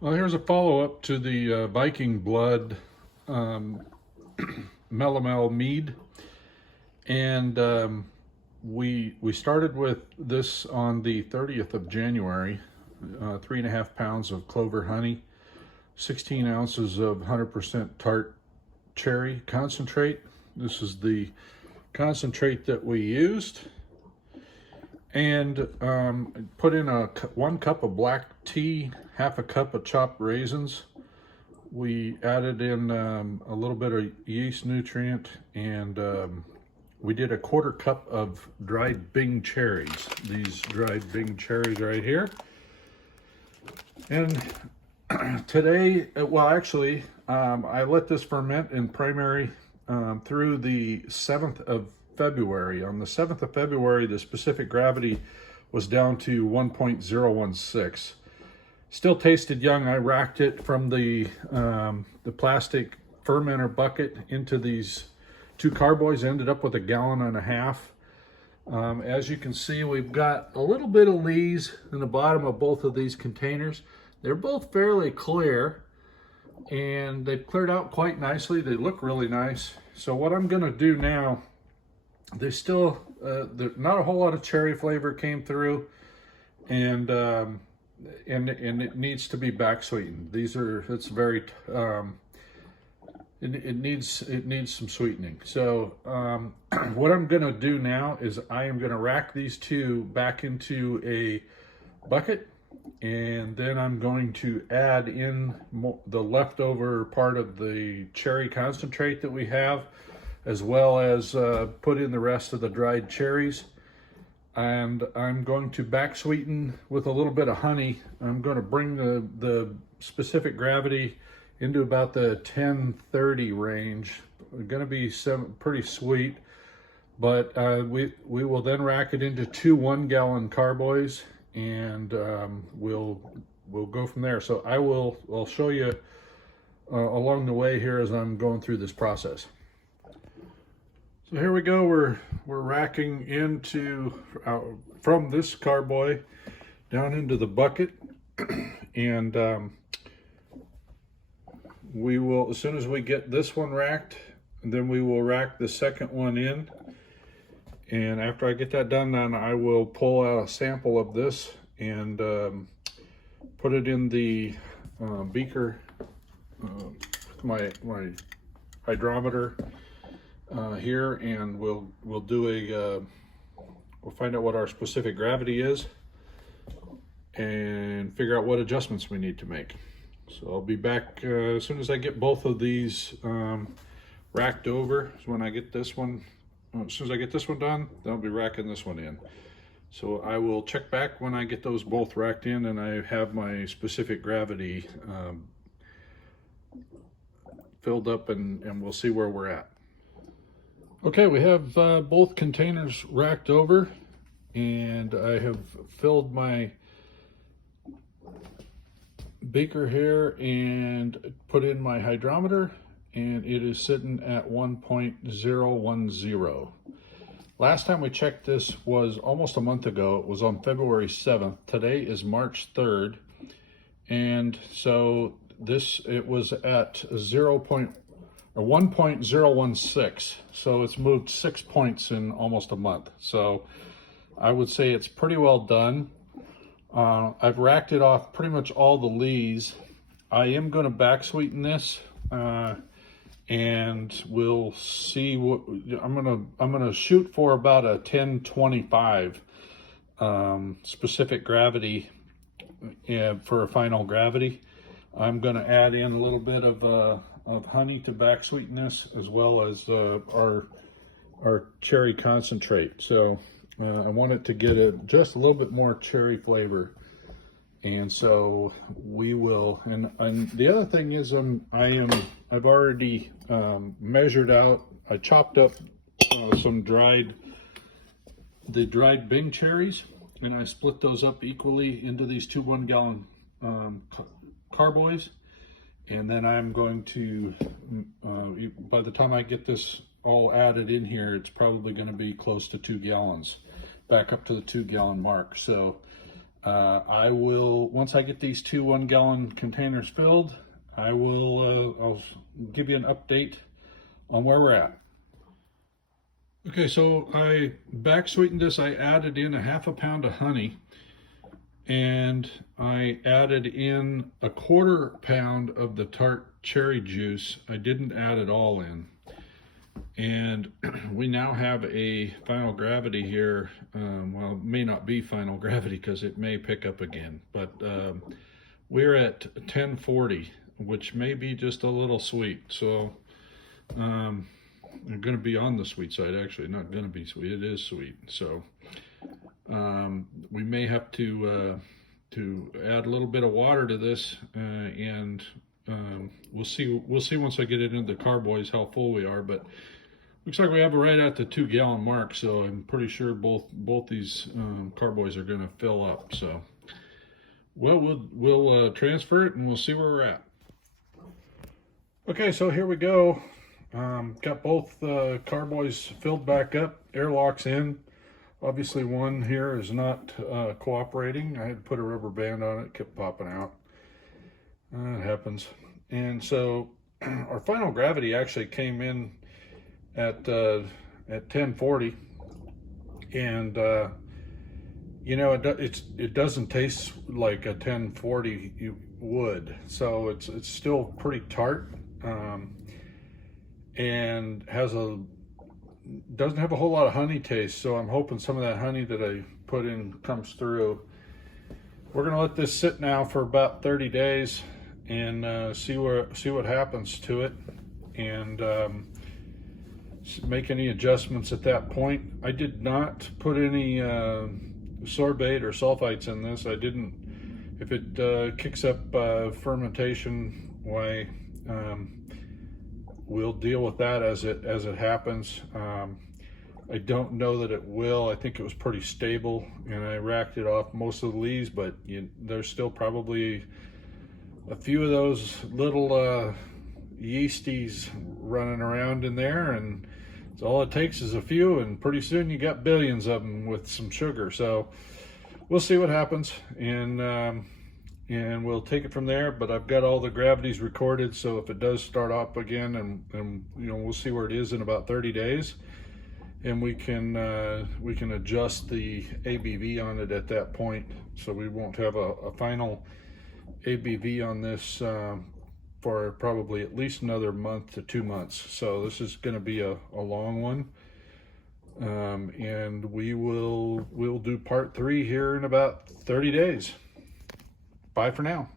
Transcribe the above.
Well, here's a follow-up to the Viking blood um, Melomel mead, and we started with this on the 30th of January. 3.5 pounds of clover honey, 16 ounces of 100% tart cherry concentrate. This is the concentrate that we used, and put in 1 cup of black tea, half a cup of chopped raisins. We added in a little bit of yeast nutrient, and we did a 1/4 cup of dried Bing cherries. These dried Bing cherries right here. And today, well, actually, I let this ferment in primary through the 7th of February. On the 7th of February, the specific gravity was down to 1.016. Still tasted young. I racked it from the plastic fermenter bucket into these 2 carboys. Ended up with 1.5 gallons. As you can see, we've got a little bit of lees in the bottom of both of these containers. They're both fairly clear, and they've cleared out quite nicely. They look really nice. So what I'm going to do now, they still, not a whole lot of cherry flavor came through, and it needs to be back sweetened. It's very, it needs some sweetening. So what I'm going to do now is I am going to rack these two back into a bucket, and then I'm going to add in the leftover part of the cherry concentrate that we have, as well as put in the rest of the dried cherries. And I'm going to back sweeten with a little bit of honey. I'm going to bring the specific gravity into about the 1030 range. It's going to be pretty sweet, but we will then rack it into 2 1-gallon carboys, and we'll go from there. So I'll show you along the way here as I'm going through this process. So here we go. We're racking into from this carboy down into the bucket, and we will, as soon as we get this one racked, then we will rack the second one in. And after I get that done, then I will pull out a sample of this and put it in the beaker, my hydrometer here, and we'll do we'll find out what our specific gravity is and figure out what adjustments we need to make. So I'll be back as soon as I get both of these racked over. So when I get this one, as soon as I get this one done, then I'll be racking this one in. So I will check back when I get those both racked in and I have my specific gravity filled up, and we'll see where we're at. Okay, we have both containers racked over, and I have filled my beaker here and put in my hydrometer, and it is sitting at 1.010. Last time we checked this was almost a month ago. It was on February 7th. Today is March 3rd, and so it was at 1.016. So it's moved 6 points in almost a month. So I would say it's pretty well done. I've racked it off pretty much all the lees. I am going to back sweeten this, and we'll see what I'm gonna shoot for. About a 1025 specific gravity for a final gravity. I'm going to add in a little bit of honey to back sweeten this, as well as our cherry concentrate. So I want it to get just a little bit more cherry flavor, and so we will. And the other thing is, I've already measured out. I chopped up some dried Bing cherries, and I split those up equally into these 2 1-gallon carboys. And then I'm going to, by the time I get this all added in here, it's probably going to be close to 2 gallons, back up to the 2-gallon mark. So I will, once I get these two 1 gallon containers filled, I'll give you an update on where we're at. Okay, so I back sweetened this. I added in a 1/2 pound of honey, and I added in a 1/4 pound of the tart cherry juice. I didn't add it all in. And we now have a final gravity here. Well, it may not be final gravity because it may pick up again, but we're at 1040, which may be just a little sweet. So I'm going to be on the sweet side, actually. Not going to be sweet, it is sweet. So we may have to add a little bit of water to this, and we'll see once I get it into the carboys how full we are. But looks like we have it right at the 2 gallon mark, so I'm pretty sure both these carboys are going to fill up. So well, we'll transfer it and we'll see where we're at. Okay, so here we go. Got both carboys filled back up, airlocks in. Obviously one here is not cooperating. I had to put a rubber band on it, kept popping out. It happens. And so our final gravity actually came in at 1040, and you know, it doesn't taste like a 1040 you would. So it's still pretty tart, and doesn't have a whole lot of honey taste. So I'm hoping some of that honey that I put in comes through. We're gonna let this sit now for about 30 days and see what happens to it, and make any adjustments at that point. I did not put any sorbate or sulfites in this. I didn't. If it kicks up fermentation, why, we'll deal with that as it happens. I don't know that it will. I think it was pretty stable, and I racked it off most of the leaves, but there's still probably a few of those little yeasties running around in there, and so all it takes is a few, and pretty soon you got billions of them with some sugar. So we'll see what happens, and we'll take it from there. But I've got all the gravities recorded, so if it does start up again, and you know, we'll see where it is in about 30 days, and we can adjust the ABV on it at that point, so we won't have a final ABV on this for probably at least another month to 2 months. So this is going to be a long one, and we'll do part 3 here in about 30 days. Bye for now.